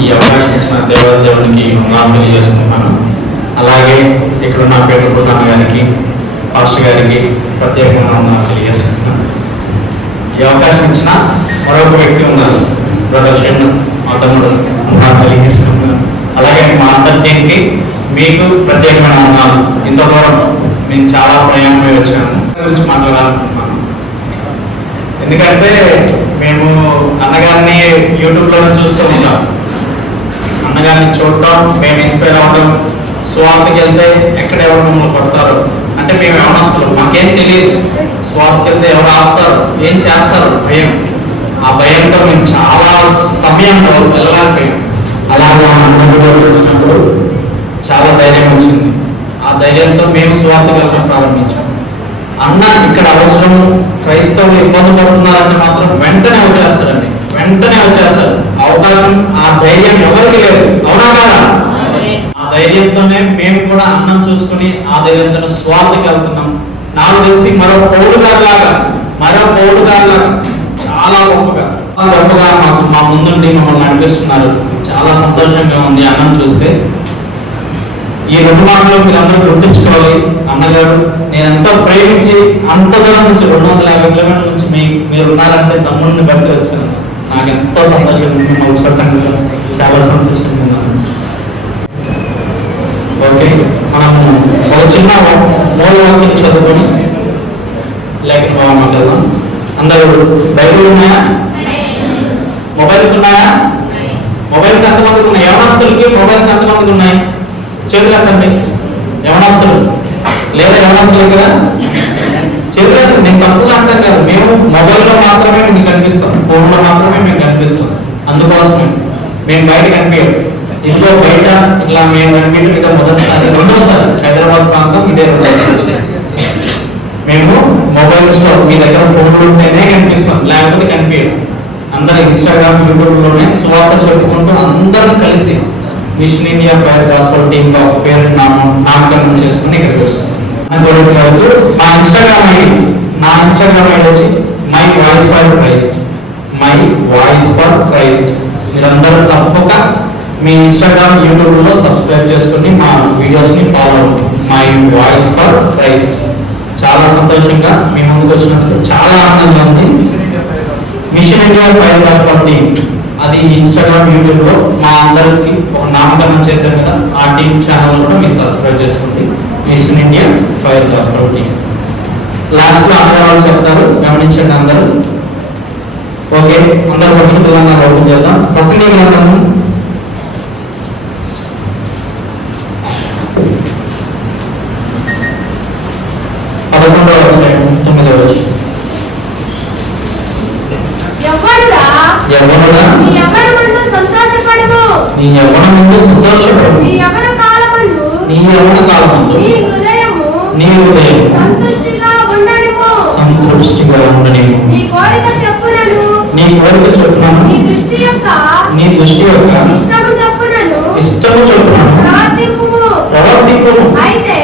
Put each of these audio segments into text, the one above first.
ఈ అవకాశం ఇచ్చిన దేవునికి తెలియజేసుకుంటున్నాను. అలాగే ఇక్కడ నా పేరు నాన్న గారికి, పాస్టర్ గారికి ప్రత్యేకంగా తెలియజేస్తున్నాను. ఈ అవకాశం ఇచ్చిన మరొక వ్యక్తి ఉన్నారు, బ్రదర్ షెన్, మా తమ్ముడు తెలియజేసుకుంటున్నాను. అలాగే మా అందరి టీంకి మీకు ప్రత్యేకమైన వందనాలు. ఇంత దూరం నేను చాలా ప్రయాణమై వచ్చాను గురించి మాట్లాడాలనుకుంటున్నాను. ఎందుకంటే మేము అన్నగారిని యూట్యూబ్లో చూస్తూ ఉంటాం. అన్నగారిని చూడటం, మేము ఇన్స్పైర్ అవ్వడం, స్వార్థకి వెళ్తే ఎక్కడ ఎవరు మమ్మల్ని కొడతారు అంటే మేము ఎవరొస్తారు మాకేం తెలియదు. స్వార్థకి వెళ్తే ఎవరు ఆపుతారు, ఏం చేస్తారు భయం. ఆ భయంతో మేము చాలా సమయంలో వెళ్ళలేకపోయాం. అలాగా అన్నగా చూసినప్పుడు చాలా ధైర్యం వచ్చింది. ఆ ధైర్యంతో మేము స్వార్థకి వెళ్ళడం ప్రారంభించాం. అన్న ఇక్కడ అవసరము, క్రైస్తవులు ఇబ్బంది పడుతున్నారంటే మాత్రం వెంటనే వచ్చేస్తారండి, వెంటనే వచ్చేస్తారు. అవకాశం, ఆ ధైర్యం ఎవరికి లేదు, అవునా కాదా? ఆ ధైర్యంతోనే మేము కూడా అన్నం చూసుకుని ఆ ధైర్యంతో స్వార్థకి వెళ్తున్నాం. నాకు తెలిసి మరో పౌరు గారిలాగా చాలా గొప్పగా మాకు మా ముందుండి మమ్మల్ని నడిపిస్తున్నారు. చాలా సంతోషంగా ఉంది అన్నం చూస్తే. ఈ 2 మాటలు మీరు అందరూ గుర్తుంచుకోవాలి. అన్నగారు నేను ఎంతో ప్రేమించి అంత దూరం నుంచి 250 కిలోమీటర్ల నుంచి మీరు ఉన్నారంటే తమ్ముడిని బట్టి వచ్చాను. నాకు ఎంతో సంతోషంగా ఉంది, మిమ్మల్ని చూడటానికి చాలా సంతోషంగా ఉన్నాను. ఓకే, మనము ఒక చిన్న మూల వాక్యం చదువుకొని లేఖన భావం మాట్లాడదాం. అందరూ బైబిల్ ఉన్నాయా? మొబైల్స్ ఉన్నాయా? మొబైల్స్ ఎంతమందికి ఉన్నాయి? యవనస్తులకి మొబైల్స్ ఎంతమందికి ఉన్నాయి? చేతులు ఎత్తండి. యవనస్తులు లేదా యవనస్తులు కదా చేతులు ఎత్తండి. నేను తప్పుగా అంటాను కాదు, మేము మొబైల్లో మాత్రమే మీకు కనిపిస్తాం, ఫోన్లో మాత్రమే మేము కనిపిస్తాం. అందుకోసమే మేము బయట కనిపించాం. ఇంట్లో బయట ఇలా మేము కనిపించడం ఇదే మొదటిసారి, రెండోసారి హైదరాబాద్ ప్రాంతం ఇదే రెండోసారి. మేము మొబైల్స్ లో మీ దగ్గర ఫోన్లు ఉంటేనే కనిపిస్తాం, లేకపోతే కనిపించడం. అందరూ ఇన్స్టాగ్రామ్, యూట్యూబ్లోనే స్వార్థ చెప్పుకుంటూ అందరం కలిసి machine India fire gospel team గా పేరు నామకరణం చేసుకుని ఇక్కడికి వస్తాం. నా ఇన్స్టాగ్రామ్ ఐడి వచ్చి మై వాయిస్ ఫర్ క్రైస్ట్. మీరందరూ తప్పక మీ ఇన్స్టాగ్రామ్, యూట్యూబ్ లో సబ్స్క్రైబ్ చేసుకుని మా వీడియోస్ ని ఫాలో అవ్వండి. My voice for Christ. చాలా సంతోషంగా మీ ముందుకు వచ్చినందుకు చాలా ఆనందంగా ఉంది. Machine India fire gospel team అది ఇన్స్టాగ్రామ్, యూట్యూబ్ లో మా అందరికి ఒక నామకరణం చేశారు కదా, ఆ టీమ్ ఛానల్ కూడా మీరు సబ్స్క్రైబ్ చేసుకోండి. Machine India fire gospel team. Last లో అందరూ వాళ్ళు చెప్తారు, గమనించండి అందరూ. ఓకే, అందరూ పరిశుద్ధంగా ఓపెన్ చేద్దాం. ప్రసంగి గ్రంథము 11వ అధ్యాయం 9వ వచనం. యవ్వనుడా నీ యవ్వనమందు సంతోషపడు, నీ యవ్వన కాలమందు నీ హృదయము సంతృష్టిగా ఉండనివ్వు. నీ కోరిక చెప్పునను నీ దృష్టి యొక్క ఇష్టము చెప్పునను ప్రవర్తింపుము. అయితే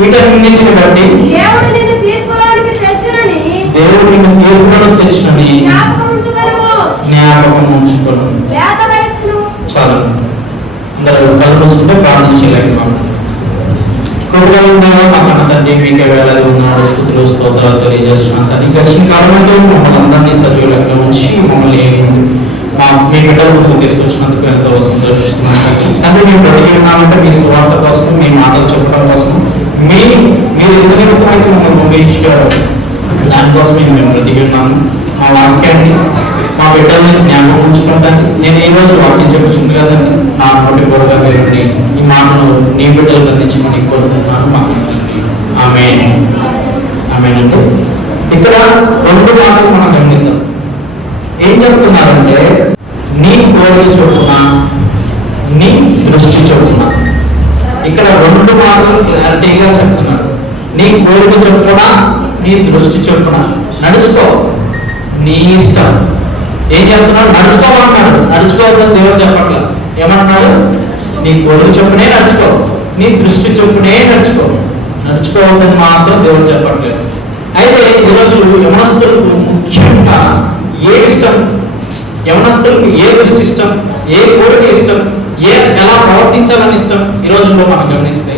వీటన్నిటిని బట్టి దేవుడు నిన్ను తీర్పులోనికి తెచ్చునని జ్ఞాపకం ఉంచుకోను. చాలు, అందరూ కళ్ళు మూసుకుంటే ప్రార్థన చేయలేదు. మా కన్న తండ్రి మీకే వేళది ఉన్నాడు, స్థుతులు స్తోత్రాలు తెలియజేస్తున్నాను. కానీ గడిచిన కాలంలో మమ్మల్ని అందరినీ సజీవులకు ఉంచి మమ్మల్ని మీ బిడ్డల ముందుకు తీసుకొచ్చినందుకు ఎంతో సంతోషిస్తున్నాను. తండ్రి మేము బ్రతికి ఉన్నామంటే మీ సువార్త కోసం, మీ మాటలు చెప్పడం కోసం, మీరు ఎంత నిమిత్తం అయితే మమ్మల్ని పంపించారు దానికోసం మేము బ్రతికి ఉన్నాము. మా వాక్యాన్ని, మా బిడ్డల్ని జ్ఞాపకం ఉంచుకుంటాను. నేను ఈ రోజు వాక్యం చెప్పింది కదండి, నా నోటి పొరగా పేరుండి ఈ మాటను నీ బిడ్డలు అందించమని కోరుకుంటున్నాను. మాకు ఆమేన్. అంటే ఇక్కడ 2 మాటలు మనం గమనిద్దాం. ఏం చెప్తున్నారంటే నీ కోరిక చొప్పున, నీ దృష్టి చొప్పున. ఇక్కడ 2 మాటలు క్లారిటీగా చెప్తున్నాడు. నీ కోరిక చొప్పున, నీ దృష్టి చొప్పున నడుచుకో, నీ ఇష్టం. ఏం చెప్తున్నాడు? నడుచుకోమన్నాడు. నడుచుకోవద్దని దేవుడు చెప్పట్లేదు. ఏమన్నాడు? నీ కోరిక చొప్పునే నడుచుకో, నీ దృష్టి చొప్పునే నడుచుకో. నడుచుకోవద్దని మాత్రం దేవుడు చెప్పట్లేదు. అయితే ఈరోజు యవనస్తులకు ముఖ్యంగా ఏది ఇష్టం, యవనస్తులకు ఏ దృష్టి ఇష్టం, ఏ కోరిక ఇష్టం, ఎలా ప్రవర్తించాలని ఇష్టం? ఈ రోజుల్లో మనం గమనిస్తే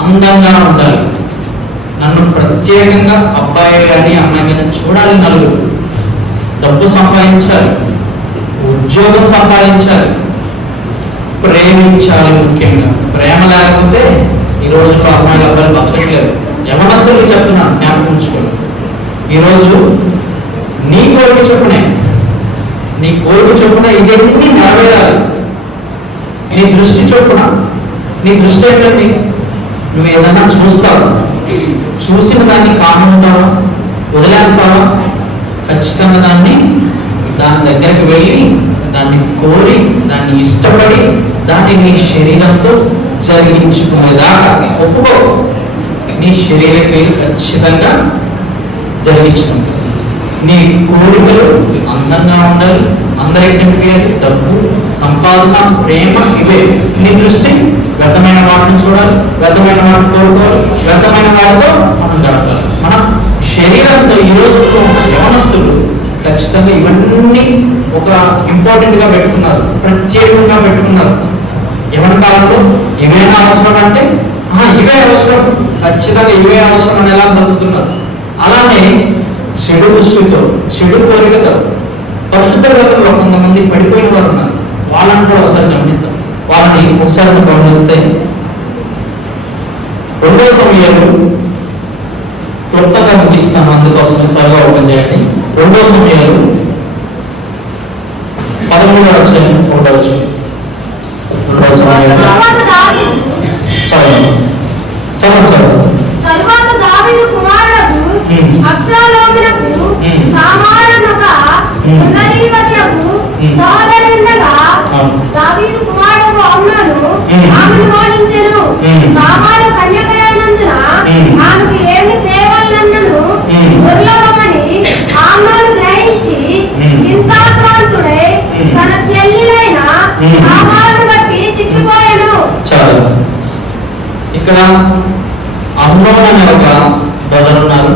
అందంగా ఉండాలి. నన్ను ప్రత్యేకంగా అబ్బాయి కానీ అమ్మాయి కానీ చూడాలి, నలుగురు డబ్బు సంపాదించాలి, ఉద్యోగం సంపాదించాలి, ప్రేమించాలి. ముఖ్యంగా ప్రేమ లేకపోతే ఈ రోజుల్లో అమ్మాయిలు అబ్బాయిలు బతకట్లేదు. యవనస్తులకు చెప్తున్నాను, జ్ఞాపకం ఉంచుకోండి. ఈరోజు నీ కోరిక చొప్పునే, నీ కోరిక చొప్పున ఇదన్నీ నెరవేరాలి. నీ దృష్టి చొప్పున, నీ దృష్టి ఏంటండి? నువ్వు ఏదన్నా చూస్తావా, చూసిన దాన్ని కానుంటావా, వదిలేస్తావా? ఖచ్చితంగా దాని దగ్గరికి వెళ్ళి దాన్ని కోరి, దాన్ని ఇష్టపడి, దాన్ని నీ శరీరంతో జరిగించుకునేదాకా ఒప్పుకో. నీ శరీర క్రియలు ఖచ్చితంగా జరిగించుకుంటుంది. నీ కోరికలు అందంగా ఉండాలి, అందరికి కనిపించాలి, డబ్బు, సంపాదన, ప్రేమ, ఇవే. నీ దృష్టి వ్యర్థమైన వాటిని చూడాలి, వ్యర్థమైన వాటిని కోరుకోవాలి, వ్యర్థమైన వాటితో మనం గడపాలి. మన శరీరంతో ఈరోజు యవనస్తులు ఖచ్చితంగా ఇవన్నీ ఒక ఇంపార్టెంట్ గా పెట్టుకున్నారు, ప్రత్యేకంగా పెట్టుకున్నారు. యవన కాలంలో ఇవేనా అవసరం అంటే ఇవే అవసరం, ఖచ్చితంగా ఇవే అవసరం అని ఎలా బతుకుతున్నారు. అలానే చెడు దృష్టితో, చెడు కోరికతో పరిశుద్ధ గ్రంథంలో కొంతమంది పడిపోయిన వారు ఉన్నారు. వాళ్ళని కూడా ఒకసారి గమనిద్దాం. వాళ్ళని ఒకసారి గమనిస్తే 2 సమయాలు క్లుప్తంగా ముగిస్తాను, అందుకోసం త్వరగా ఓపెన్ చేయండి. 2 సమయాలు 13వ అధ్యాయం 1వ వచనం. 2 సమయాలు తరువాత దావీదు కుమారులకు అబ్షాలోమునకు సామానునొక పునరీవత్యకు సోదరుండగా దావీదు కుమారుడు అమ్నోను ఆమెను మోహించెను. సామాను కన్యకైనందున ఆమెకు ఏమి చేయవలనన్నను దుర్లభమని అమ్నోను గ్రహించి చింతాక్రాంతుడై తన చెల్లెలైన తామారును బట్టి చిక్కిపోయాను. ఇక్కడ అమ్నోను అనే ఒక బ్రదర్ ఉన్నారు,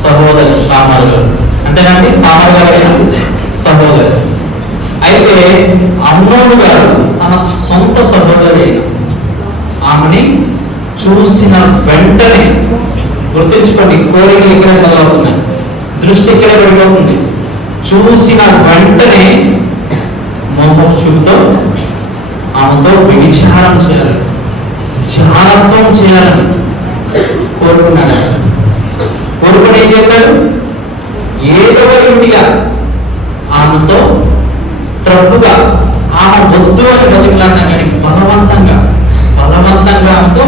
సహోదరు తామారు గారు. అంతేనండి, తామారు గారు సహోదరు. అయితే అమ్నోను గారు తన సొంత సహోదరి ఆమెని చూసిన వెంటనే, గుర్తించుకోండి, కోరికలు ఇక్కడే మొదలవుతున్నాయి, దృష్టి ఇక్కడే పడిపోతుంది. చూసిన వెంటనే మోహపు చూపుతో ఆమెతో వ్యభిచారం చేయాలి, జాగ్రత్తం చేయాలని కోరుకున్నాడు. కోరుకుని ఏం చేశాడు? ఏదో ఇంటిగా ఆమెతో తప్పుగా, ఆమె వద్దు అని బతికిలాడినా కానీ బలవంతంగా ఆమెతో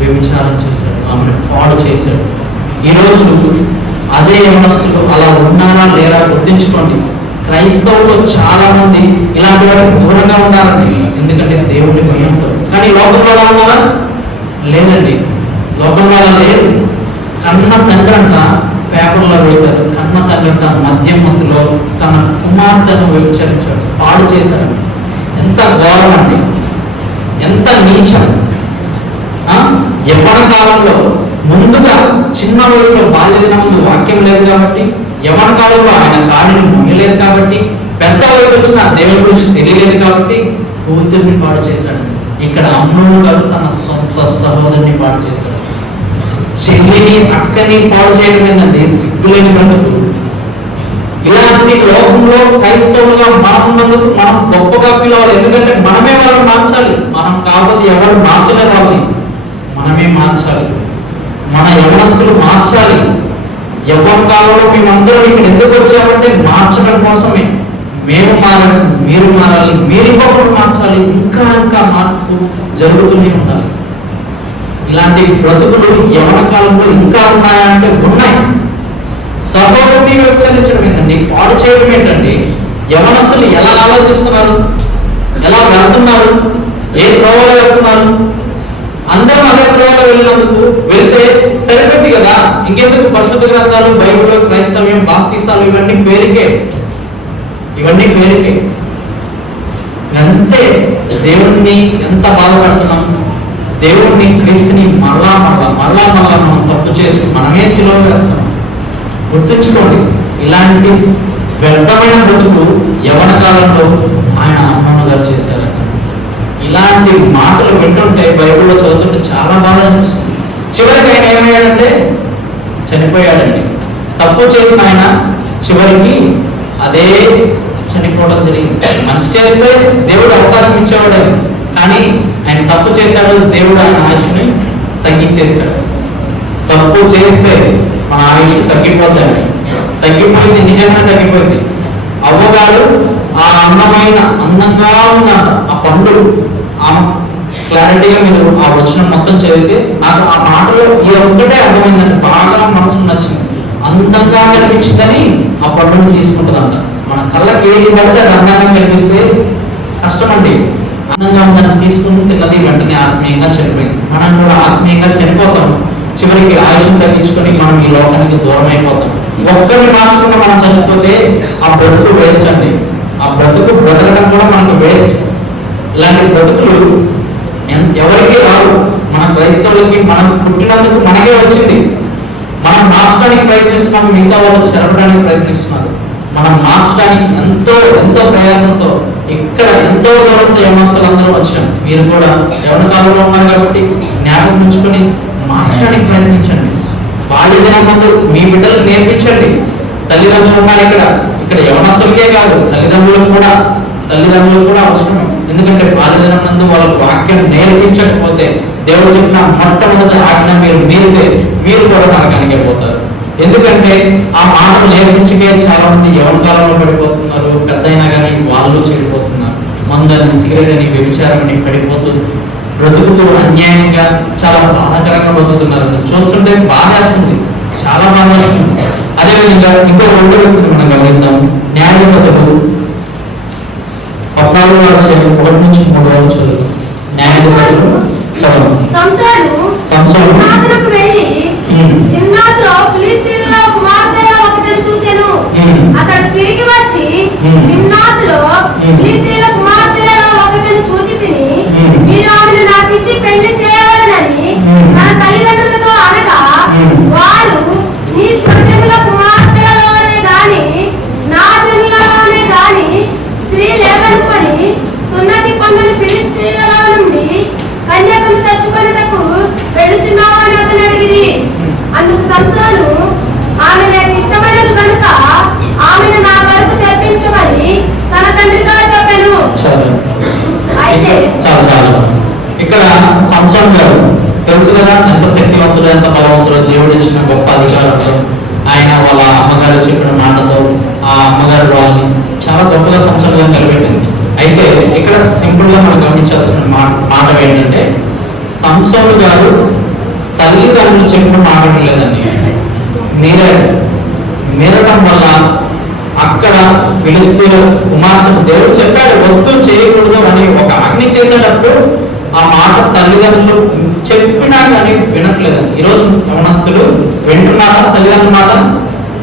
వ్యభిచారం చేశాడు, ఆమెను పాడు చేశాడు. ఈరోజు అదే యవనస్తులు అలా ఉన్నారా లేరా గుర్తించుకోండి. క్రైస్తవులు చాలా మంది ఇలాంటి వాటికి దూరంగా ఉండాలండి, ఎందుకంటే దేవుని భయంతో. కానీ లోకంలో అలా ఉన్నారా? లేదండి, లోకంలో అలా లేదు. కన్న తండ్రి అంట పేపర్లో వేశారు, కన్న తండ్రి అంట మద్యం మత్తులో తన కుమార్తెను వ్యభిచరించాడు, పాడు చేశాడు. ఎంత ఘోరం అండి, ఎంత నీచం. యవ్వన కాలంలో ముందుగా చిన్న వయసులో బాల్యదిన ముందు వాక్యం లేదు కాబట్టి, యవ్వన కాలంలో ఆయన కాడిని మొయ్యలేదు కాబట్టి, పెద్ద వయసు వచ్చిన దేవుడి గురించి తెలియలేదు కాబట్టి కూతుర్ని పాడు చేశాడు. ఇక్కడ అమ్నోను గారు తన సొంత సహోదరుని పాడు చేశాడు. చెల్లిని, అక్కని పాడు చేయడం ఏంటంటే సిగ్గులేని బ్రతుకు. ఇలాంటి లోకంలో క్రైస్తవులుగా మనం ఉన్నందుకు మనం గొప్పగా ఫీల్ అవ్వాలి, ఎందుకంటే మనమే వాళ్ళని మార్చాలి. మనం కాకపోతే ఎవరు మార్చలేరు, వాళ్ళని మనమే మార్చాలి. మన యవనస్తులు మార్చాలి. యవ్వన కాలంలో మేమందరం ఇక్కడ ఎందుకు వచ్చామంటే మార్చడం కోసమే. మేము మారాలి, మీరు మారాలి, మీరు ఇంకొకరు మార్చాలి, ఇంకా ఇంకా మార్పు జరుగుతూనే ఉండాలి. ఇలాంటి బ్రతుకులు యవ్వన కాలంలో ఇంకా ఉన్నాయా అంటే ఉన్నాయి. సహోదరుని వ్యభిచరించడం ఏంటండి, పాడు చేయడం ఏంటండి? యవనస్తులు ఎలా ఆలోచిస్తున్నారు, ఎలా వెళ్తున్నారు, ఏ త్రోవలో వెళ్తున్నారు? అందరం అదే త్రోవలో వెళ్ళినందుకు వెళ్తే సరిపోద్ది కదా, ఇంకెందుకు పరిశుద్ధ గ్రంథాలు, బైబిల్, క్రైస్తవ్యం, బాప్తిసాలు ఇవన్నీ పేరుకే, ఇవన్నీ పేరుకే. అంటే దేవుణ్ణి ఎంత బాధపడుతున్నాం, దేవుణ్ణి క్రీస్తుని మళ్ళా మనం తప్పు చేసి మనమే సిలువ వేస్తాం. గుర్తుంచుకోండి, ఇలాంటి వ్యర్థమైన బ్రతుకు యవ్వన కాలంలో ఆయన అమ్మమ్మ గారు చేశారట. ఇలాంటి మాటలు వింటుంటే బైబిల్లో చదువుతుంటే చాలా బాధ అనిపిస్తుంది. చివరికి ఆయన ఏమయ్యాడంటే చనిపోయాడండి. తప్పు చేసిన ఆయన చివరికి అదే చనిపోవడం జరిగింది. మంచి చేస్తే దేవుడు అవకాశం ఇచ్చేవాడే, కానీ ఆయన తప్పు చేశాడు, దేవుడు ఆయన ఆయుష్ని తగ్గించేశాడు. తప్పు చేస్తే మన ఆయుష్ తగ్గిపోతుంది, నిజంగా తగ్గిపోయింది. అవ్వగారు ఆ అందంగా ఉందంట ఆ పండు. ఆ క్లారిటీగా మీరు ఆ వచనం మొత్తం చదివితే నాకు ఆ మాటలో ఈ ఒక్కటే అర్థమైందండి, బాగా మనసుకు నచ్చింది. అందంగా కనిపించిందని ఆ పండుని తీసుకుంటుందంట. మన కళ్ళకి ఏది పడితే అది అందంగా కనిపిస్తే కష్టమండి. అందంగా ఉందని తీసుకుని తిన్నది వెంటనే ఆత్మీయంగా చనిపోయింది. మనం కూడా ఆత్మీయంగా చనిపోతాం, చివరికి ఆయుష్ తగ్గించుకొని మనం ఈ లోకానికి దూరం అయిపోతాం. ఒక్కరిని మార్చుకున్న మనం చచ్చిపోతే ఆ బ్రతుకు వేస్ట్ అండి. ఆ బ్రతుకు బ్రతకడం కూడా మనకు వేస్ట్. ఇలాంటి బ్రతుకులు ఎవరికి రావు. మన క్రైస్తవులకి మనం పుట్టినందుకు మనకే వచ్చింది. మనం మార్చడానికి ప్రయత్నిస్తున్నాం, మిగతా వాళ్ళు చెరపడానికి ప్రయత్నిస్తున్నారు. మనం మార్చడానికి ఎంతో ప్రయాసంతో ఇక్కడ ఎంతో దూరంతో యవనస్తులందరూ వచ్చాం. మీరు కూడా యవన కాలంలో ఉన్నారు కాబట్టి జ్ఞాపకం ఉంచుకొని మార్చడానికి ప్రయత్నించండి. బాల్యదినం ముందు మీ బిడ్డలు నేర్పించండి. తల్లిదండ్రులు ఉన్నారు ఇక్కడ యవనస్తులకే కాదు, తల్లిదండ్రులు కూడా అవసరమే. ఎందుకంటే బాల్యదినం ముందు వాళ్ళకు వాక్యం నేర్పించకపోతే దేవుడు చెప్పిన మొట్టమొదటి ఆజ్ఞ మీరు మీరితే మీరు కూడా నరకానికి పోతారు. ఎందుకంటే ఆ మాటలు నేర్పించకే చాలా మంది యవన కాలంలో పడిపోతున్నారు. పెద్ద అయినా కానీ వాళ్ళు చెడిపోతున్నారు. మందని, సిగరెట్ అని, వ్యభిచారం అని పడిపోతూ బ్రతుకుతూ అన్యాయంగా చాలా బాధాకరంగా బతుకుతున్నారు. చూస్తుంటే బాధేస్తుంది, చాలా బాధేస్తుంది. అదేవిధంగా ఇంకో 2 వ్యక్తులు మనం గమనిద్దాం. న్యాయాధిపతులు 14:1-3 చదువు. న్యాయాధిపతులు చదవండి. అతడు తిరిగి వచ్చి నిమ్నాతులో ఫిలిష్తీయుల కుమార్తెలలో ఒకరిని చూచి తిని, మీరు ఆమెను నాకిచ్చి పెళ్లి చేయవలెనని తన తల్లిదండ్రులతో అనగా, వారు నీ స్వజనుల కుమార్తెలలోనే గాని నా జనులలోనే గాని స్త్రీ లేదనుకొని సున్నతి పండుని ఫిలిష్తీయులలో నుండి కన్యకను తెచ్చుకొనుటకు వెళుచున్నావు అని అతను అడిగిరి. అందుకు సంసోను, ఆమె నాకు ఇష్టమైనది కనుక ఆమెను నా వరకు తెప్పించమని తన తండ్రితో చెప్పాను. అయితే ఇక్కడ సంసోను గారు తెలుసు కదా ఎంత శక్తివంతుడు, ఎంత బలవంతుడు, దేవుడు ఇచ్చిన గొప్ప అధికారంతో ఆయన వాళ్ళ అమ్మగారు చెప్పిన మాటతో ఆ అమ్మగారు వాళ్ళని చాలా గొప్పగా సంసోను గారు నిలబెట్టింది. అయితే ఇక్కడ సింపుల్ గా మనం గమనించాల్సిన మాట ఏంటంటే, సంసోను గారు తల్లిదండ్రులు చెప్పిన మాట లేదండి, మీరడం వల్ల అక్కడ ఫిలిష్తీయుల కుమార్తెకు దేవుడు చెప్పాడు వద్దు చేయకూడదు అని ఒక ఆజ్ఞ చేసేటప్పుడు ఆ మాట తల్లిదండ్రులు చెప్పినా కానీ వినట్లేదండి. ఈరోజు యవనస్తులు వింటున్నారా తల్లిదండ్రుల మాట?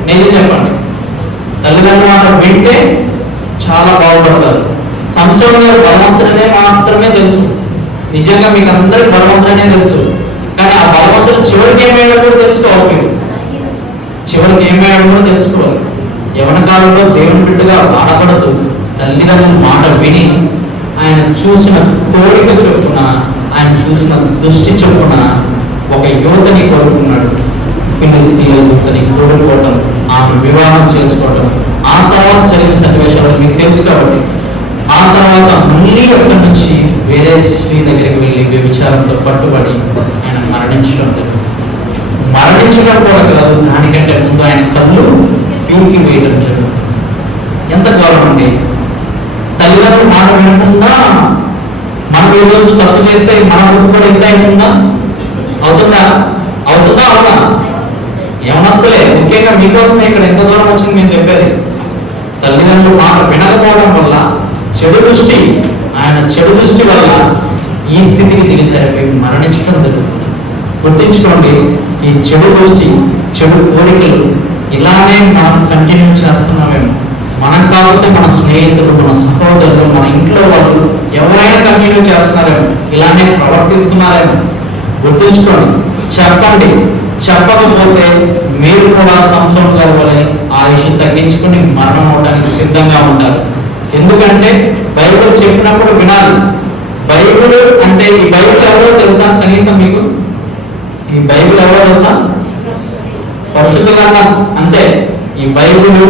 నిజం చెప్పండి, తల్లిదండ్రుల మాట వింటే చాలా బాగుపడతారు. సంసోను గారు బలవంతుడనే మాత్రమే తెలుసు, నిజంగా మీకు అందరికి బలవంతుడనే తెలుసు. కానీ ఆ బలవంతుడు చివరికి ఏమయ్యాడో కూడా తెలుసుకోవాలి. యవన కాలంలో దేవుని బిడ్డగా బాధపడుతూ తల్లిదండ్రుల మాట విని ఆయన చూసిన కోరిక చొప్పున, ఆయన చూసిన దృష్టి చొప్పున ఒక యువతని కోరుకున్నాడు. ఫిలిష్తీయుల యువతని కోరుకోవడం, ఆమె వివాహం చేసుకోవడం. ఆ తర్వాత జరిగిన సన్నివేశాలు మీకు తెలుసు కాబట్టి ఆ తర్వాత మళ్ళీ అక్కడి నుంచి వేరే స్త్రీ దగ్గరికి వెళ్ళి వ్యభిచారంతో పట్టుబడి ఆయన మరణించడం కూడా కాదు, దానికంటే ముందు ఆయన కళ్ళు పీకి వేయడం జరిగింది. ఎంత గౌరవం అండి! తల్లిదండ్రులు మాట వినకుండా మనం ఏ రోజు తప్పు చేస్తే మన బుద్ధి కూడా ఎంత అవుతుందా? అవునా? యవనస్తులే ముఖ్యంగా మీకోసమే ఇక్కడ ఎంత దూరం వచ్చింది మేము చెప్పేది. తల్లిదండ్రులు మాట వినకపోవడం వల్ల ఆయన చెడు దృష్టి వల్ల ఈ స్థితికి దిగజారిపోయి మరణించడం జరుగుతుంది. గుర్తించుకోండి, ఈ చెడు దృష్టి, చెడు కోరికలు ఇలానే మనం కంటిన్యూ చేస్తున్నామేమో. మనం కాకపోతే మన స్నేహితులు, మన సహోదరులు, మన ఇంట్లో వాళ్ళు ఎవరైనా కంటిన్యూ చేస్తున్నారేమో, ఇలానే ప్రవర్తిస్తున్నారేమో. గుర్తుంచుకోండి, చెప్పండి. చెప్పకపోతే మీరు కూడా సంవత్సరం గారి వలె ఆయుష్ తగ్గించుకుని మరణం అవడానికి సిద్ధంగా ఉంటారు. ఎందుకంటే బైబిల్ చెప్పినప్పుడు వినాలి. బైబిల్ అంటే ఈ బైబిల్ ఎవరో తెలుసా? కనీసం మీకు ఈ బైబిల్ ఎవరో తెలుసా? పరిశుద్ధ గ్రంథం అంతే. ఈ బైబిల్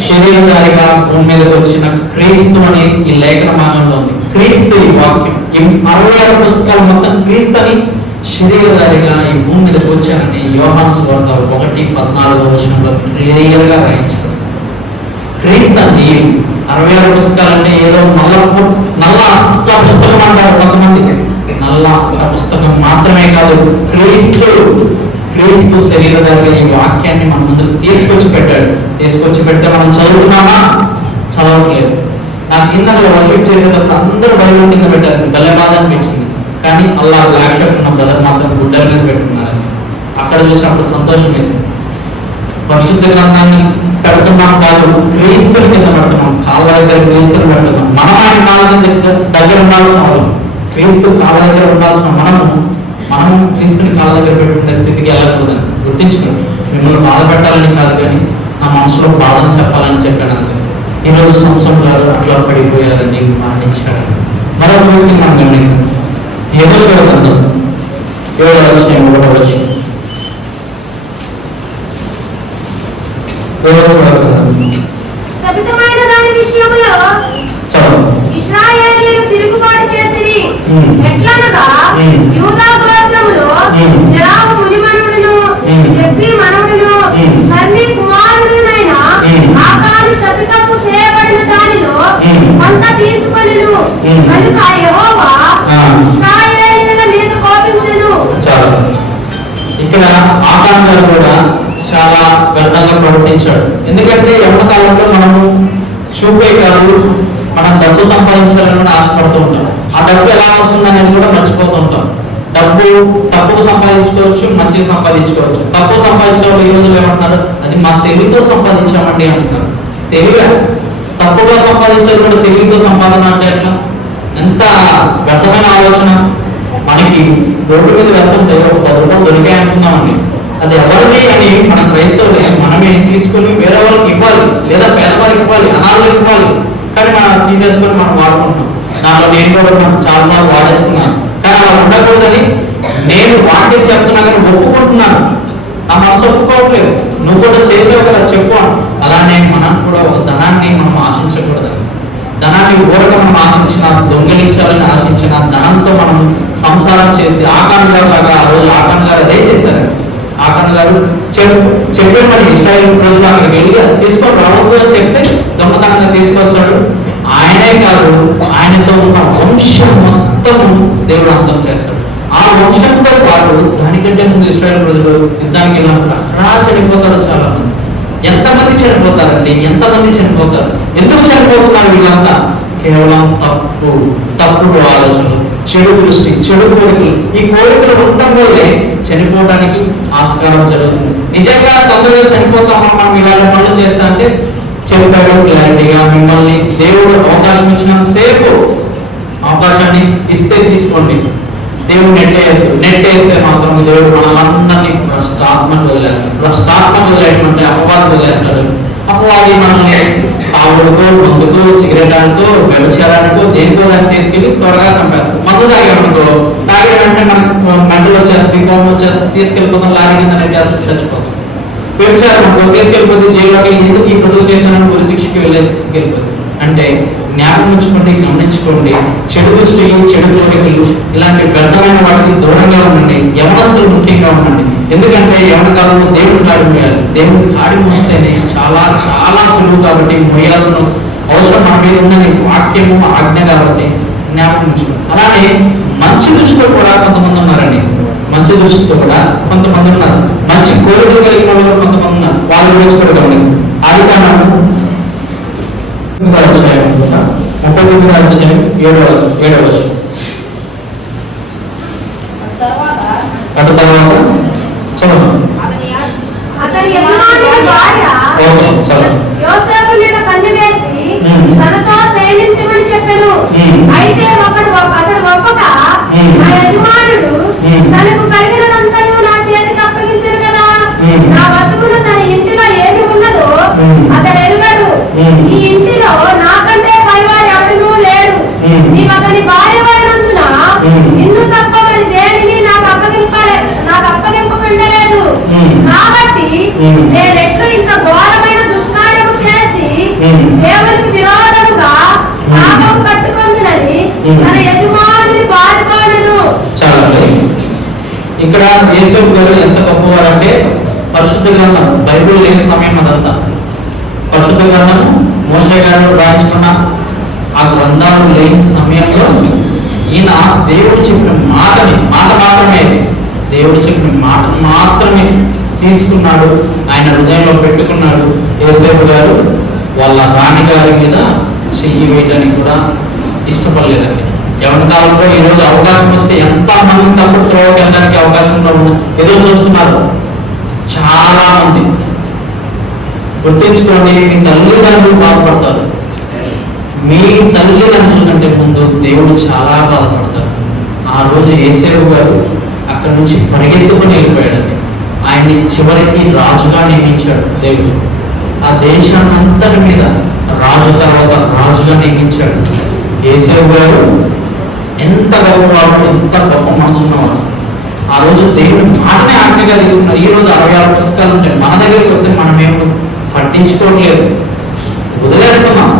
శరీరధారిగా భూమి మీదకి వచ్చిన క్రీస్తు అని ఈ లేఖన భాగంలో ఉంది. క్రీస్తు ఈ వాక్యం, ఈ 66 పుస్తకాలు మొత్తం క్రీస్తు అని శరీరధారిగా ఈ భూమి మీదకి వచ్చానని యోహాను సువార్త 1:14 క్లియర్ గా రాయించారు. క్రీస్తు అని 66 పుస్తకాలు అంటే ఏదో నల్ల అష్ట పుస్తకం అంటారు కొంతమంది. నల్ల అష్ట పుస్తకం మాత్రమే కాదు, క్రీస్తు శరీరధారిగా ఈ వాక్యాన్ని మన ముందుకు తీసుకొచ్చి పెట్టాడు. తీసుకొచ్చి పెడితే మనం చదువుతున్నామా? చదవట్లేదు. నాకు కింద వర్షిప్ చేసేటప్పుడు అందరూ బైబిల్ కింద పెట్టారు, భలే బాధ అనిపించింది. కానీ అలా బ్లాక్ షర్ట్ ఉన్న బ్రదర్ మాత్రం గుడ్డల మీద పెట్టుకున్నారని అక్కడ చూసినప్పుడు సంతోషం వేసింది. పరిశుద్ధ గ్రంథాన్ని పెడుతున్నాం కాదు, క్రీస్తుని కింద పెడుతున్నాం. కాళ్ళ దగ్గర క్రీస్తుని పెడుతున్నాం. మనం ఆయన కాళ్ళ దగ్గర ఉండాల్సిన వాళ్ళు, క్రీస్తు కాళ్ళ దగ్గర ఉండాల్సిన మనం క్రీస్తుని కాళ్ళ దగ్గర పెట్టుకునే స్థితికి వెళ్ళకూడదని గుర్తించుకోండి. మిమ్మల్ని బాధ పెట్టాలని కాదు, కానీ నా మనసులో బాధను చెప్పాలని చెప్పాను అంతే. ఈరోజు సంవత్సరం గారు అట్లా పడిపోయారని మరణించాడు. మరొక వ్యక్తి మనం గమనించాం. ఏదో చూడగలం 7వ అధ్యాయం 1వ వచనం. సబితమైన దాని విషయంలో ఇశ్రాయేలీయులు తిరుగుబాటు చేసిరి. ఎట్లనగా యూదా గోత్రములో జరాహు మునిమనుడును జబ్ది మనవడును కర్మీ కుమారుడునైన ఆకాను శపితము చేయబడిన దానిలో కొంత తీసుకొనిను. కనుక యెహోవా ఇశ్రాయేలీయుల మీద కోపించెను. ఇక్కడ ఆకాన్ గారు కూడా చాలా వ్యర్థంగా ప్రవర్తించాడు. ఎందుకంటే యవ్వన కాలంలో మనము చూపే కాదు, మనం డబ్బు సంపాదించాలని ఆశపడుతూ ఉంటాం. ఆ డబ్బు ఎలా వస్తుంది అనేది కూడా మర్చిపోతూ ఉంటాం. డబ్బు తప్పుకు సంపాదించుకోవచ్చు, మంచిగా సంపాదించుకోవచ్చు. తప్పు సంపాదించే వాళ్ళు ఈ రోజులు ఏమంటున్నారు? అది మా తెలివితో సంపాదించామండి అంటున్నారు. తెలివే. తప్పుగా సంపాదించేది కూడా తెలివితో సంపాదన అంటే ఎట్లా? ఎంత వ్యర్థమైన ఆలోచన. మనకి రోడ్డు మీద వెళ్తుంటే ఒక 10 రూపాయలు దొరికాయి అనుకుందామండి, అది ఎవరిది అని మన క్రైస్తవులు మనమే తీసుకుని వేరే వాళ్ళకి ఇవ్వాలి, లేదా పేదవాళ్ళకి ఇవ్వాలి, అనాథలకు ఇవ్వాలి. కానీ మనం తీసేసుకొని మనం వాడుకుంటున్నాం. దాంట్లో నేను కూడా చాలాసార్లు వాడేస్తున్నాను. కానీ అలా ఉండకూడదని నేను వాటి చెప్తున్నా, కానీ ఒప్పుకుంటున్నాను. నా మనసు ఒప్పుకోవట్లేదు. నువ్వు కూడా చేసావు కదా చెప్పు. అలానే మనం కూడా ఒక ధనాన్ని మనం ఆశించకూడదని, ధనాన్ని ఊరగా మనం ఆశించిన, దొంగిలించాలని ఆశించిన ధనంతో మనం సంసారం చేసి ఆకాన్ గారు లాగా ఆ రోజు ఆకాన్ గారు అదే చేశారు. ఆకాన్ గారు చెప్పే పని ఇశ్రాయేలు ప్రజలు అక్కడికి వెళ్ళి అది తీసుకొని రావద్దు చెప్తే దొంగతనంగా తీసుకొస్తాడు. ఆయనే కాదు, ఆయనతో ఉన్న వంశం మొత్తము దేవుడు అంతం చేస్తాడు. ఆ వంశంతో పాటు దానికంటే ముందు ఇశ్రాయేలు ప్రజలు యుద్ధానికి వెళ్ళినప్పుడు అక్కడ చనిపోతారు చాలా మంది. ఎంతమంది చనిపోతారండి? ఎంతమంది చనిపోతారు? ఎందుకు చనిపోతున్నారు వీళ్ళంతా? కేవలం తప్పుడు ఆలోచనలు, చెడు దృష్టి, చెడు కోరికలు. ఈ కోరికలు ఉండటం వల్లే చనిపోవడానికి ఆస్కారం జరుగుతుంది. నిజంగా తొందరగా చనిపోతామా మనం ఇలాంటి పనులు చేస్తా అంటే చెప్పాడు క్లారిటీగా, మిమ్మల్ని దేవుడు అవకాశం ఇచ్చినంత సేపు అవకాశాన్ని ఇస్తే తీసుకోండి. దేవుడు నెట్టేస్తే మాత్రం దేవుడు మనల్ని భ్రష్టాత్మకు వదిలేస్తాడు. భ్రష్టాత్మకు వదిలేయటంటే అపవాదం వదిలేస్తాడు. అపవాది మనల్ని తాగుడుకో, మందుకో, సిగరెట్ అనుకో, వ్యభిచారానికో, దేనికో దాన్ని తీసుకెళ్ళి త్వరగా చంపేస్తాం. మందు తాగామనుకో, తాగిన వెంటనే మనకు మెంటలు వచ్చేస్తాయి, కోపం వచ్చేస్తాయి, తీసుకెళ్ళిపోతాం, లారీ కింద నెట్టేస్తాం, చచ్చిపోతాం. వ్యభిచారం అనుకో, తీసుకెళ్ళిపోతే జైల్లోకి ఎందుకు ఈ బ్రతుకు చేశానని గురి శిక్షకి వెళ్ళిపోతుంది. అంటే జ్ఞాపకం ఉంచుకోండి, గమనించుకోండి. చెడు దృష్టి, చెడు కోరికలు, ఇలాంటి వ్యర్థమైన వాటికి దూరంగా ఉండండి. యవనస్తులు ముఖ్యంగా ఉండండి. ఎందుకంటే యవన కాలంలో దేవుడు కాడి మోయాలి. దేవుడు కాడి మోస్తేనే చాలా చాలా సులువు. కాబట్టి మోయాల్సిన అవసరం మన మీద ఉందని వాక్యము, ఆజ్ఞ కాబట్టి జ్ఞాపకం ఉంచుకోండి. అలానే మంచి దృష్టిలో కూడా కొంతమంది ఉన్నారండి. మంచి దృష్టితో కూడా కొంతమంది ఉన్నారు. మంచి కోరికలు కలిగిన వాళ్ళు కొంతమంది ఉన్నారు. వాళ్ళ గురించి కూడా గమనించండి. ఆదికాండము 39వ అధ్యాయం 7వ వచనం. అటు తర్వాత చదవండి. అతని యజమానుని భార్య యోసేపు మీద కన్ను వేసి తనతో శయనించమని చెప్పెను. అయితే అతడు ఒప్పక నా యజమానుడు తనకు కలిగినదంతయు నా చేతికి అప్పగించను కదా. నా వస్తువులు తన ఇంటిలో ఏమి ఉన్నదో అతడు ఎరుగడు. ఈ ఇంటిలో నాకంటే పైవాడు ఎవడూ లేడు. నీవు అతని భార్యమైనందున నిన్ను తప్ప మరి దేనిని నాకు అప్పగింపకుండలేదు. కాబట్టి నేనెట్లు ఇంత ఘోరమైన దుష్కార్యము చేసి దేవునికి విరోధముగా పాపం కట్టుకొందునని తన యజమానుని బాధతోనెను. ఇక్కడ యేసయ్య గారు ఎంత గొప్పవారంటే, పరిశుద్ధ గ్రంథం బైబిల్ లేని సమయం అదంతా. పరిశుద్ధ గ్రంథము మోషే గారు రాయించుకున్న ఆ గ్రంథాలు లేని సమయంలో ఈయన దేవుడు చెప్పిన మాట మాత్రమే, దేవుడు చెప్పిన మాట మాత్రమే తీసుకున్నాడు, ఆయన హృదయంలో పెట్టుకున్నాడు. యేసయ్య గారు వాళ్ళ రాణి గారి మీద చెయ్యి వేయడానికి కూడా ఇష్టపడలేదండి. ఎవరి కాలంలో ఈరోజు అవకాశం వస్తే ఎంత మంది తప్పుడు త్రోవకి వెళ్ళడానికి అవకాశంలో ఎదురు చూస్తున్నారు చాలా మంది. గుర్తించుకోండి, మీ తల్లిదండ్రులు బాధపడతారు. మీ తల్లిదండ్రుల కంటే ముందు దేవుడు చాలా బాధపడతారు. ఆ రోజు యేసయ్య గారు అక్కడి నుంచి పరిగెత్తుకొని వెళ్ళిపోయాడండి. ఆయన్ని చివరికి రాజుగా నియమించాడు దేవుడు. ఆ దేశాన్నంతటి మీద రాజు తర్వాత రాజుగా నియమించాడు. యేసయ్య గారు ఎంత గొప్పవాడు, ఎంత గొప్ప మనసు ఉన్నవాడు. ఆ రోజు దేవుని మాటనే ఆజ్ఞగా తీసుకున్నారు. ఈ రోజు 66 పుస్తకాలు ఉంటాయి. మన దగ్గరికి వస్తే మనం ఏమో పట్టించుకోవట్లేదు, వదిలేస్తున్నాం.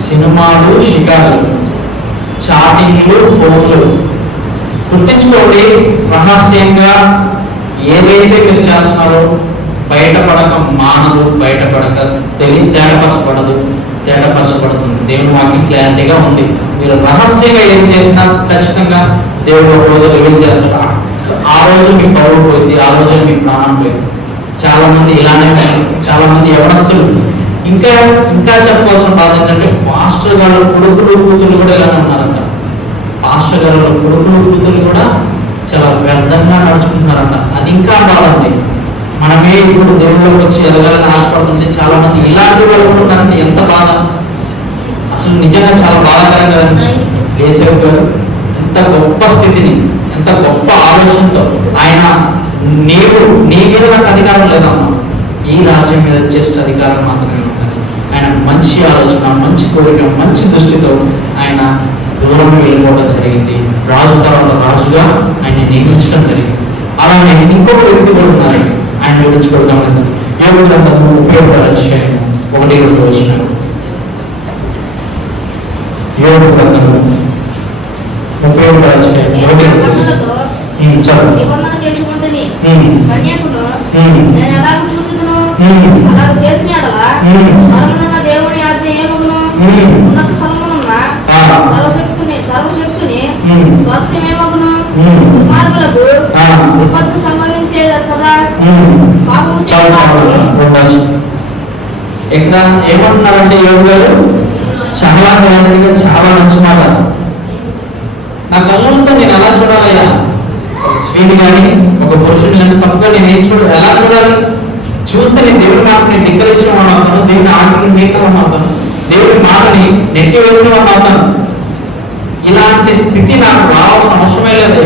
సినిమాలు, షికారులు, చాటింగ్లు, ఫోన్లు. గుర్తించుకోండి, రహస్యంగా ఏదైతే మీరు చేస్తున్నారో బయటపడక మానదు, బయటపడక తేటపరచబడుతుంది. దేవుని వాక్యం క్లారిటీగా ఉంది. మీరు రహస్యంగా ఏం చేసినా ఖచ్చితంగా దేవుడు ఒక రోజు రివీల్ చేస్తాడు. ఆ రోజు మీ పరువు పోయింది, ఆ రోజు మీ ప్రాణం పోయింది. చాలా మంది ఇలానే ఉన్నారు. చాలా మంది యవనస్తులు ఇంకా చెప్పవలసిన బాధ ఏంటంటే, పాస్టర్ గారు కొడుకులు కూతురు కూడా ఇలానే ఉన్నారంట. పాస్టర్ గారు కొడుకులు కూతురు కూడా చాలా వ్యర్థంగా నడుచుకుంటున్నారంట. అది ఇంకా బాధ ఉంది. మనమే ఇప్పుడు దేవుళ్ళకి వచ్చి ఎదగాలని ఆశపడుతుంది. చాలా మంది ఇలాంటి వాళ్ళు కూడా ఉన్నారంటే ఎంత బాధ. అసలు నిజంగా చాలా బాధాకరం కదండి. యేసయ్య గారు ఎంత గొప్ప స్థితిని, ఎంత గొప్ప ఆలోచనతో ఆయన, నీ మీద నాకు అధికారం లేదమ్మా, ఈ రాజ్యం మీద జస్ట్ అధికారం మాత్రమే ఉంటుంది. ఆయన మంచి ఆలోచన, మంచి కోరిక, మంచి దృష్టితో ఆయన దూరం వెళ్ళిపోవడం జరిగింది. రాజు తర్వాత రాజుగా ఆయన నియమించడం జరిగింది. అలానే ఇంకొక వ్యక్తి కూడా ఉన్నారు, ఆయన గురించి కూడా గమనిద్దాం. యోబు గ్రంథము 31వ అధ్యాయము 1-2 వచనాలు. యోబు గ్రంథము 31వ అధ్యాయము 1-2 వచనాలు. సర్వశక్తుని స్వాస్థ్యమేమగును. దుర్మార్గులకు విపత్తు సంభవించేది కదా. ఇక్కడ ఏమంటున్నారంటే యోబు గారు చాలా క్లారిటీగా, చాలా మంచి మాట. నా కళ్ళంతా నేను ఎలా చూడాలయ్యా? ఒక స్త్రీని కానీ ఒక పురుషుని కానీ తప్పుగా నేను ఎలా చూడాలి? చూస్తే నేను దేవుడి మాటని ధిక్కరించిన వాడు అవుతాను, దేవుని ఆటని మీట అవుతాను, దేవుడి మాటని నెట్టి వేసిన వాడు అవుతాను. ఇలాంటి స్థితి నాకు రావాల్సిన అవసరమే లేదు.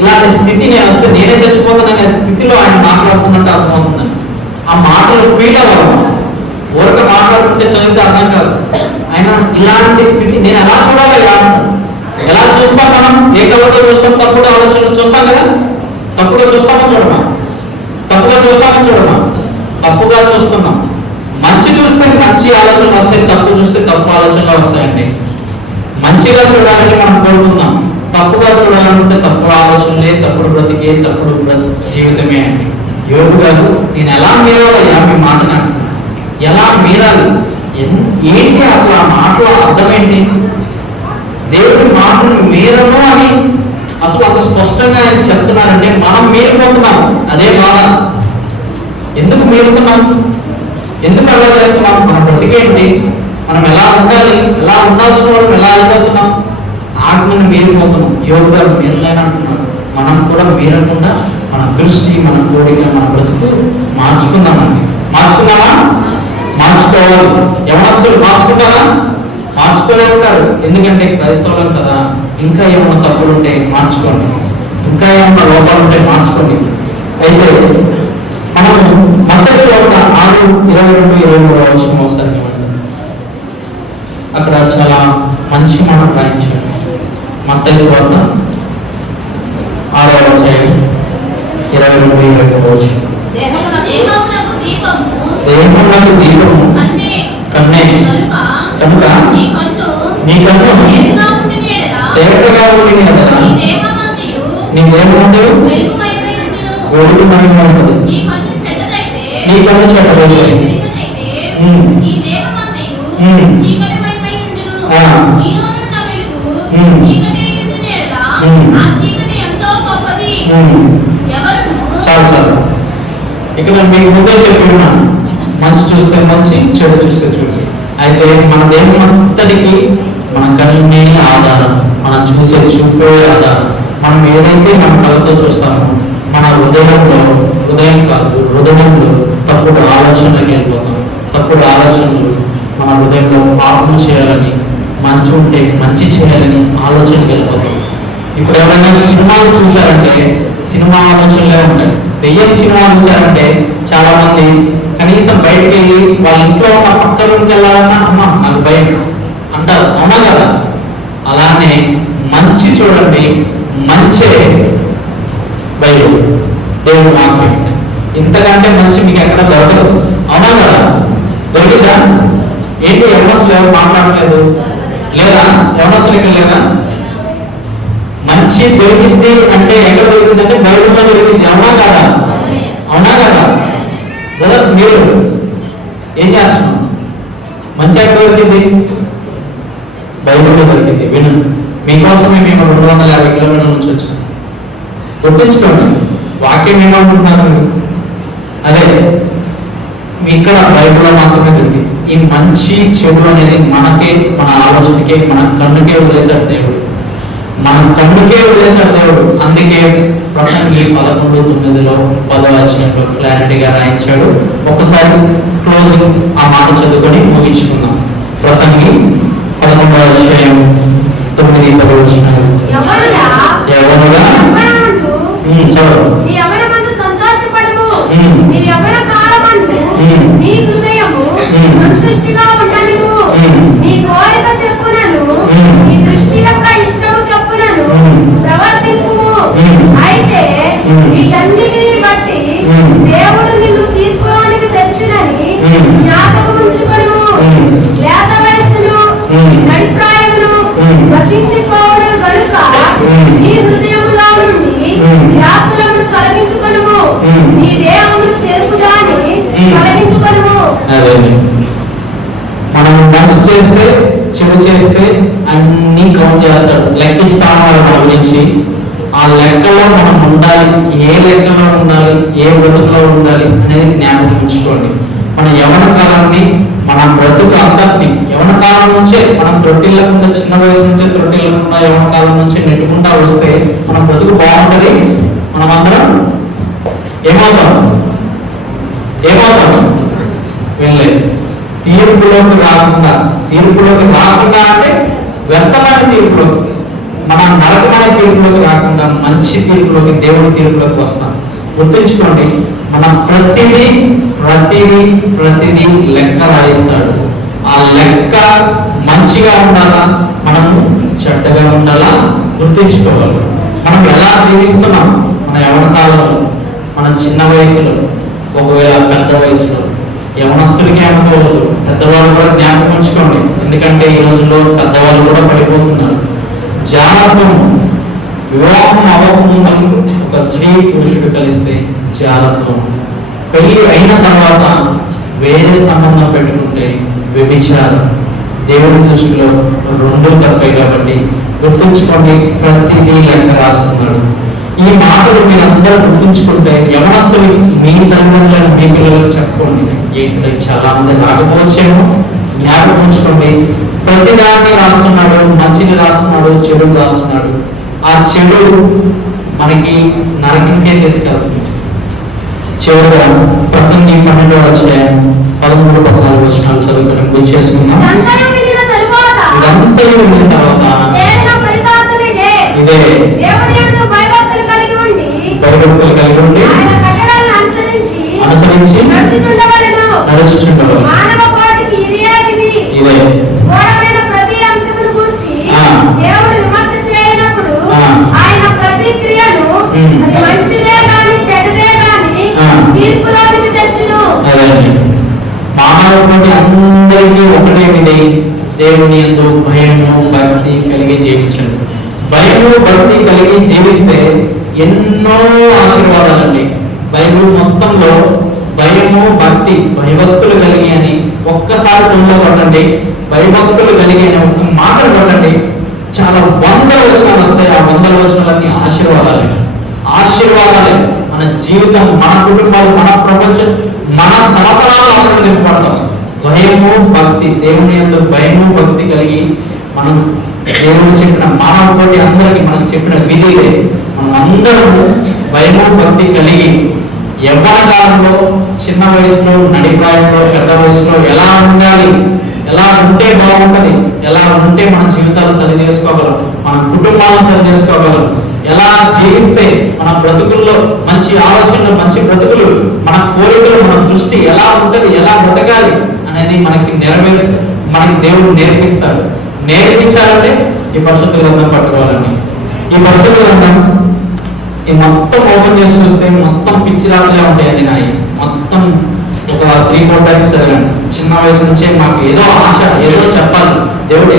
ఇలాంటి స్థితి నేను వస్తే నేనే చచ్చిపోతాననే స్థితిలో ఆయన మాట్లాడుతున్నట్టు అర్థమవుతుందని ఆ మాటలు ఫీల్ అవ్వాలి. ఊరక మాట్లాడుతుంటే చదివితే అర్థం కాదు. ఆయన ఇలాంటి స్థితి నేను ఎలా చూడాలి? ఎలా చూస్తాం? మనం ఏ కళ్ళతో చూస్తాం? తప్పుడు ఆలోచనలు చూస్తాం కదా. తప్పుగా చూస్తామో చూడమా? తప్పుగా చూస్తామో చూడమా? తప్పుగా చూస్తున్నాం. మంచి చూస్తే మంచి ఆలోచనలు వస్తాయి, తప్పు చూస్తే తప్పు ఆలోచనలు వస్తాయండి. మంచిగా చూడాలని మనం కోరుకుందాం, తప్పుగా చూడాలనుకుంటే తప్పు ఆలోచనలే, తప్పుడు బ్రతికే, తప్పుడు జీవితమే అండి. యోబు గారు నేను ఎలా మీరాలయ్యా మీ మాటను అంటున్నాను, ఎలా మీరాలి? ఏంటి అసలు ఆ మాటలో అర్థం ఏంటి? దేవుడి మాటను మీరను అని అసలు అంత స్పష్టంగా ఆయన చెప్తున్నారంటే మనం మీరిపోతున్నాం. అదే బాధ. ఎందుకు మీరుతున్నాం? ఎందుకు అలా చేస్తున్నాం? మన బ్రతికేంటి? మనం ఎలా ఉండాలి? ఎలా ఉండాల్సిన వాళ్ళం ఎలా అయిపోతున్నాం? ఆత్మను మీరిపోతున్నాం. యోబు గారు మీరలేని అంటున్నారు. మనం కూడా మీరకుండా మన దృష్టి, మన కోరిక, మన బ్రతుకు మార్చుకుందామండి. మార్చుకున్నామా? మార్చుకోవాలి. యవనస్తులు మార్చుకుంటారా? మార్చుకోలే ఉంటారు. ఎందుకంటే క్రైస్తవులం కదా. ఇంకా ఏమైనా తప్పులు ఉంటే మార్చుకోండి. ఇంకా ఏమన్నా లోపాలు ఉంటే మార్చుకోండి. అయితే మనం మత్తయి సువార్త 6:22-23 వచనం ఒకసారి అక్కడ చాలా మంచి మాట రాయించాడు. మత్తయి సువార్త 6:22-23 వచనం. దేహమునకు దీపము కన్నే కనుక నీ కన్ను తేటగా ఉండి కదా నీ దేహమంతయు వెలుగుమయంగా ఉంటుంది. నీ కన్ను చెడ్డదైతే చాలు చాలు. ఇక్కడ మీకు ముందే చెప్పిన్నాను, మంచి చూస్తే మంచి, చెడు చూస్తే చెడు. అయితే మన దేహం అంతటికి మన కన్నే ఆధారం, మనం చూసే చూపే ఆధారం. మనం ఏదైతే మన కళ్ళతో చూస్తామో మన హృదయంలో తప్పుడు ఆలోచనలకి వెళ్ళిపోతాం. తప్పుడు ఆలోచనలు మన హృదయంలో పాపం చేయాలని, మంచి ఉంటే మంచి చేయాలని ఆలోచనకి వెళ్ళిపోతాం. ఇప్పుడు ఎవరైనా సినిమాలు చూసారంటే సినిమా ఆలోచనలే ఉంటాయి. దెయ్యం సినిమా చూసారంటే చాలా మంది కనీసం బయటకు వెళ్ళి వాళ్ళ ఇంట్లో ఉన్న పక్క రూమ్కి వెళ్ళాలన్నా అమ్మ నాకు భయం అంటారు. అవునా కదా? అలానే మంచి చూడండి, మంచే బైబిల్, దేవుడు వాక్యం. ఇంతకంటే మంచి మీకు ఎక్కడ దొరకదు. అవునా కదా? దొరికిందా? ఏంటి ఎవరసలు ఎవరు మాట్లాడలేదు లేదా? ఎవరసలు ఇక్కడ లేదా? మంచి దొరికింది అంటే ఎక్కడ దొరికింది అంటే బైబిల్లో దొరికింది. అవునా కదా? అవునా కదా బ్రదర్స్? మీరు ఏం చేస్తున్నాం? మంచి ఎక్కడ దొరికింది? బైబిల్లో దొరికింది. విను, మీకోసమే మేము 250 కిలోమీటర్ల నుంచి వచ్చాం. గుర్తుంచుకోండి, వాక్యం ఏమనుకుంటున్నారు? అదే ఇక్కడ బైబిల్లో మాత్రమే దొరికింది. ఈ మంచి చెడు అనేది మనకే, మన ఆలోచనకే, మన కన్నుకే వదిలేశాడు దేవుడు. మన కన్నుకే వదిలేశాడు దేవుడు. అందుకే ప్రసంగి 11:9 10వ వచనంలో క్లారిటీగా రాయించాడు. ఒక్కసారి క్లోజింగ్ ఆ మాట చదువుకొని ముగించుకుందాం. ప్రసంగి 11వ అధ్యాయం 9-10 వచనాలు. ఎవరుగా చదువు. నీ హృదయము సంతుష్టిగా ఉండనివ్వు. నీ కోరిక చెప్పునను, నీ దృష్టి యొక్క ఇష్టము చెప్పునను ప్రవర్తింపుము. అయితే వీటన్నిటిని బట్టి దేవుడు నిన్ను తీర్పులోనికి తెచ్చునని జ్ఞాపకముంచుకొనుము. లేత వయస్సును నడిప్రాయమును గతించిపోవడం కనుక నీ హృదయములో నుండి వ్యాకులమును తొలగించుకొనుము. నీ దేహమును చెరుపుదాని తొలగించుకొనుము. మనం మంచి చేస్తే చెడు చేస్తే అన్ని కౌంట్ చేస్తాడు, లెక్కిస్తాను మన గురించి. ఆ లెక్కలో మనం ఉండాలి. ఏ లెక్కలో ఉండాలి, ఏ బ్రతుకులో ఉండాలి అనేది జ్ఞాపకం ఉంచుకోండి. మన యవ్వన కాలాన్ని, మన బ్రతుకు అందరినీ యవ్వన కాలం నుంచే, మనం తొట్టిల్లకుండా, చిన్న వయసు నుంచే తొట్టిల్లకుండా యవ్వన కాలం నుంచే నెట్టుకుంటా వస్తే మన బ్రతుకు బాగుంటుంది. మనమందరం ఏమవుతాం? వెళ్ళలేదు. తీర్పులోకి రాకుండా అంటే వ్యర్థమైన తీర్పులోకి, మన నరకమైన తీర్పులోకి రాకుండా మంచి తీర్పులోకి, దేవుడి తీర్పులోకి వస్తాం. గుర్తుంచుకోండి, మనం ప్రతిదీ లెక్క రాయిస్తాడు. ఆ లెక్క మంచిగా ఉండాలా, మనము చెడ్డగా ఉండాలా గుర్తుంచుకోవాలి. మనం ఎలా జీవిస్తున్నాం మన యవ్వన కాలంలో, మన చిన్న వయసులో, ఒకవేళ పెద్ద వయసులో. యవనస్తులకి అనుకోవద్దు, పెద్దవాళ్ళు కూడా జ్ఞాపకం ఉంచుకోండి. ఎందుకంటే ఈ రోజుల్లో పెద్దవాళ్ళు కూడా పడిపోతున్నారు. జాగ్రత్తం. వివాహం అవ్వకముందు ఒక స్త్రీ పురుషుడు కలిస్తే జాగ్రత్తం. పెళ్లి అయిన తర్వాత వేరే సంబంధం పెట్టుకుంటే వ్యభిచారం. దేవుడి దృష్టిలో 2 తప్పే. కాబట్టి గుర్తుంచుకోండి, ప్రతిదీ లెక్క రాస్తున్నాడు. ఈ మాటలు మీరందరూ గుర్తుంచుకుంటే యవనస్తులు మీ తల్లిదండ్రులను మీ పిల్లలకు చెప్పుకోండి. ఇక్కడ చాలా మంది రాకపోవచ్చేమో, జ్ఞాపకం ఉంచుకోండి. ప్రతిదాన్ని రాస్తున్నాడు, మంచిని రాస్తున్నాడు, చెడు రాస్తున్నాడు. ఆ చెడు మనకి నరకంకే తీసుకెళ్తుంది. చివరిగా ప్రసంగి 12వ అధ్యాయం 13-14 వచనాలు చదువుకొని గుర్చేసుకుందాం. ఇదంతా విన్న తర్వాత ఇదే భయభక్తులు కలిగి ఉండి ఆయన కట్టడలను అనుసరించి నడుచుచుండవలెను. మానవ కోటికి ఇదే ఘోరమైన ప్రతి అంశమును గూర్చి దేవుడు విమర్శ చేయనప్పుడు ఆయన ప్రతిక్రియను అది మంచిదే గాని చెడ్డదే గాని తీర్పులోనికి తెచ్చును. మానవ కోటి అందరికీ ఒకటేమిది? దేవుని యందు భయము భక్తి కలిగి జీవించండి. భయము భక్తి కలిగి జీవిస్తే ఎన్నో ఆశీర్వాదాలండి. బైబిల్ మొత్తంలో భయము భక్తి భయభక్తులు కలిగి అని ఒక్కసారి ఫోన్లో కొట్టండి, భయభక్తులు కలిగి అని ఒక్క మాటలు కొట్టండి, చాలా వందల వచనాలు వస్తాయి. ఆ వందల వచనాలన్నీ ఆశీర్వాదాలే. ఆశీర్వాదాలే మన జీవితం, మన కుటుంబాలు, మన ప్రపంచం, మన తరతరాలు ఆశీర్వదింపబడతాం. భయము భక్తి, దేవుని యందు భయము భక్తి కలిగి మనం దేవుడు చెప్పిన మానవ కోటి అందరికీ మనకు చెప్పిన విధి మనం అందరము భయము భక్తి కలిగి యవ్వన కాలంలో, చిన్న వయసులో, నడిప్రాయంలో, పెద్ద వయసులో ఎలా ఉండాలి, ఎలా ఉంటే బాగుంటది, ఎలా ఉంటే మన జీవితాలు సరి చేసుకోగలం, మన కుటుంబాలను సరి చేసుకోగలం, ఎలా జీవిస్తే మన బ్రతుకుల్లో మంచి ఆలోచనలు, మంచి బ్రతుకులు, మన కోరికలు, మన దృష్టి ఎలా ఉంటది, ఎలా బ్రతకాలి అనేది మనకి మనకి దేవుడు నేర్పిస్తాడు. నేర్పించాలంటే ఈ పరిశుద్ధ గ్రంథం పట్టుకోవాలండి. ఈ పరిశుద్ధ గ్రంథం ఈ మొత్తం ఓపెన్ చేసి చూస్తే మొత్తం పిచ్చి రాతలే ఉంటాయండి. నాయి మొత్తం ఒక 3-4 టైమ్స్ చదివాను. చిన్న వయసు నుంచే మాకు ఏదో ఆశ, ఏదో చెప్పాలి, దేవుడు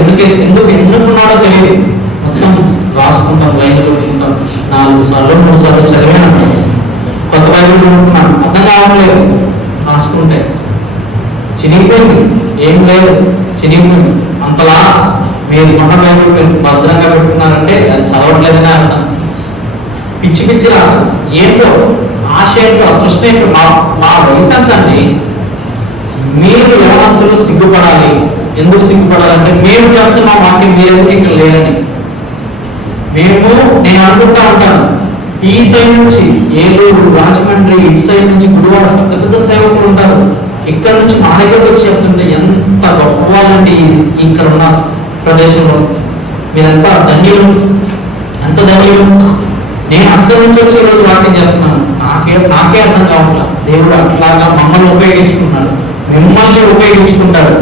ఎందుకున్నాడో తెలియదు. మొత్తం రాసుకుంటాం, లైన్లు ఉంటాం. 4 సార్లు 3 సార్లు చదివాను. కొత్త బైబిల్ కొనుక్కున్నాను, అర్థం కావట్లేదు. రాసుకుంటే చినిగిపోయింది, ఏం లేదు, చినిగిపోయింది. అంతలా మీరు కొన్న బైబిల్ భద్రంగా పెట్టుకున్నారంటే అది చదవట్లేదనే అర్థం. పిచ్చి పిచ్చి రాదు. ఏంటో ఆశ ఏంటో, తృష్ణ ఏంటో. మా వయసు అంతండి. మీరు యవనస్తులు సిగ్గుపడాలి. ఎందుకు సిగ్గుపడాలంటే మేము చెప్తున్న వాక్యం మీరెందుకు ఇక్కడ లేరని. నేను అనుకుంటా ఉంటాను, ఈ సైడ్ నుంచి ఏలూరు, రాజమండ్రి, ఇటు సైడ్ నుంచి గుడివాడ పెద్ద పెద్ద సేవకులు ఉంటారు. ఇక్కడ నుంచి మా దగ్గరకు వచ్చి చెప్తుంటే ఎంత గొప్ప వాళ్ళండి ఇక్కడ ఉన్న ప్రదేశంలో. మీరెంత ధన్యులు, ఎంత ధన్యులు. నేను అక్కడి నుంచి వచ్చే రోజు వాక్యం చెప్తున్నాను, నాకే అర్థం కావట్లా. దేవుడు అట్లాగా మమ్మల్ని ఉపయోగించుకున్నాడు, మిమ్మల్ని ఉపయోగించుకుంటాడు.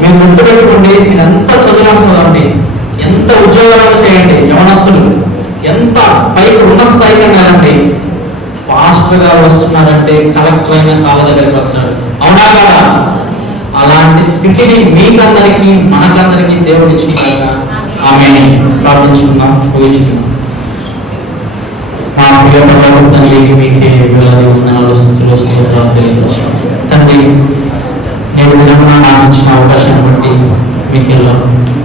మీరు గుర్తుపెట్టుకోండి, మీరు ఎంత చదవండి, ఎంత ఉద్యోగాలు చేయండి, యవనస్తులు ఎంత పైకి ఉన్న స్థాయికి వెళ్ళాలండి. పాస్టర్ గారు వస్తున్నారంటే కలెక్టర్ అయిన కాళ్ళ దగ్గరికి వస్తాడు, అవునా కదా? అలాంటి స్థితిని మీకందరికీ మనకందరికీ దేవుడు ఇచ్చుకున్నాక ఆమె ప్రార్థించుకుందాం, ముగించుకుందాం. మా ప్రియమైన తండ్రి, మీకే వేలాది వందనాలు, స్తుతులు, స్తోత్రాలు తెలియజేస్తాం. తండ్రి, నేను విధంగా నాకు ఇచ్చిన అవకాశాన్ని బట్టి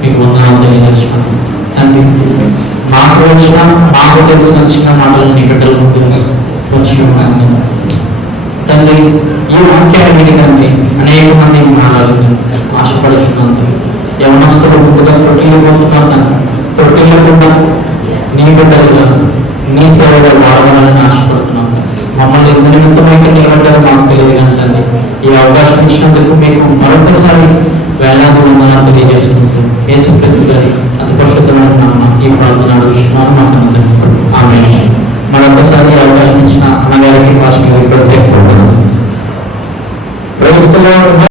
మీకు వందనాలు తెలియజేస్తున్నాను. తండ్రి, మాకు తెలిసిన చిన్న మాటలు నీ బిడ్డల ముందు వచ్చి తండ్రి, ఈ వాక్యాన్ని విని తండ్రి అనేక మంది ఆశపడుతున్నాను. యవనస్తులు ముందుగా తొట్టిల్లిపోతున్నారు తండ్రి. తొట్టిల్లకుండా నీ బిడ్డలుగా నీ సేవగా వాడవాలని ఆశపడుతున్నాను. మమ్మల్ని ఎందు నిమిత్తమైతే నిలబడ్డారో మాకు తెలియదు కానీ తండ్రి, ఈ అవకాశం ఇచ్చినందుకు మీకు మరొకసారి వేలాది వందనాలు తెలియజేస్తున్నాను.